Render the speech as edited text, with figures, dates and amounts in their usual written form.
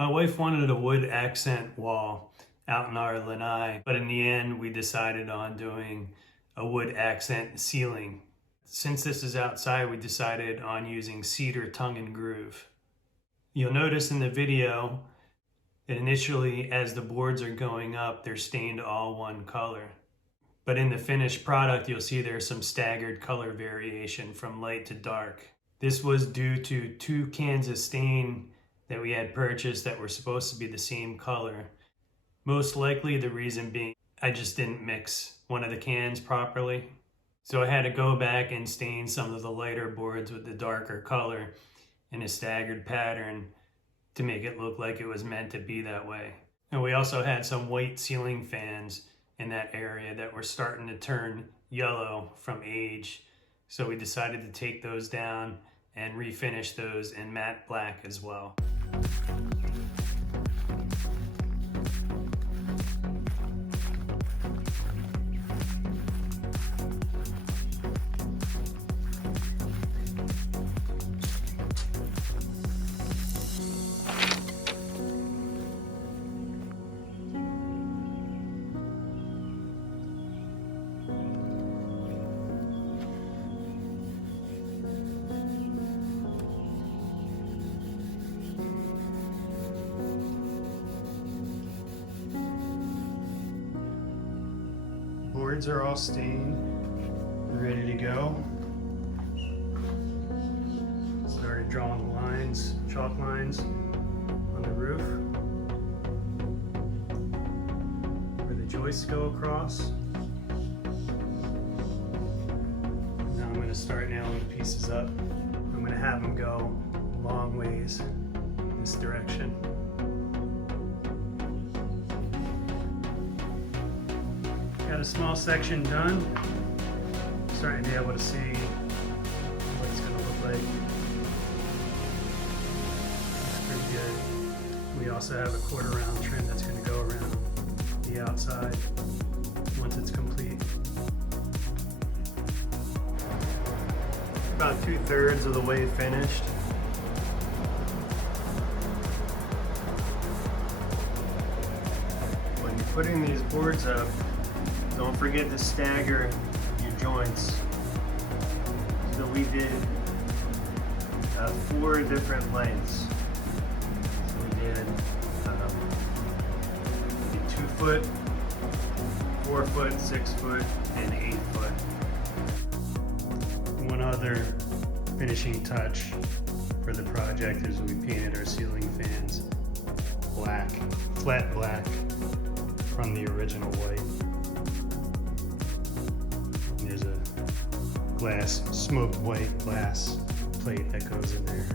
My wife wanted a wood accent wall out in our lanai, but in the end we decided on doing a wood accent ceiling. Since this is outside, we decided on using cedar tongue and groove. You'll notice in the video that initially as the boards are going up, they're stained all one color. But in the finished product, you'll see there's some staggered color variation from light to dark. This was due to 2 cans of stain that we had purchased that were supposed to be the same color. Most likely the reason being I just didn't mix one of the cans properly. So I had to go back and stain some of the lighter boards with the darker color in a staggered pattern to make it look like it was meant to be that way. And we also had some white ceiling fans in that area that were starting to turn yellow from age. So we decided to take those down and refinish those in matte black as well. Boards are all stained and ready to go. Started drawing the lines, chalk lines on the roof where the joists go across. Now I'm going to start nailing the pieces up. I'm going to have them go long ways this direction. Got a small section done. Starting to be able to see what it's going to look like. It's pretty good. We also have a 1/4 round trim that's going to go around the outside once it's complete. About 2/3 of the way finished. When you're putting these boards up, don't forget to stagger your joints. So we did 4 different lengths. So we did 2 foot, 4 foot, 6 foot, and 8 foot. One other finishing touch for the project is we painted our ceiling fans black, flat black from the original white. There's a smoked white glass plate that goes in there.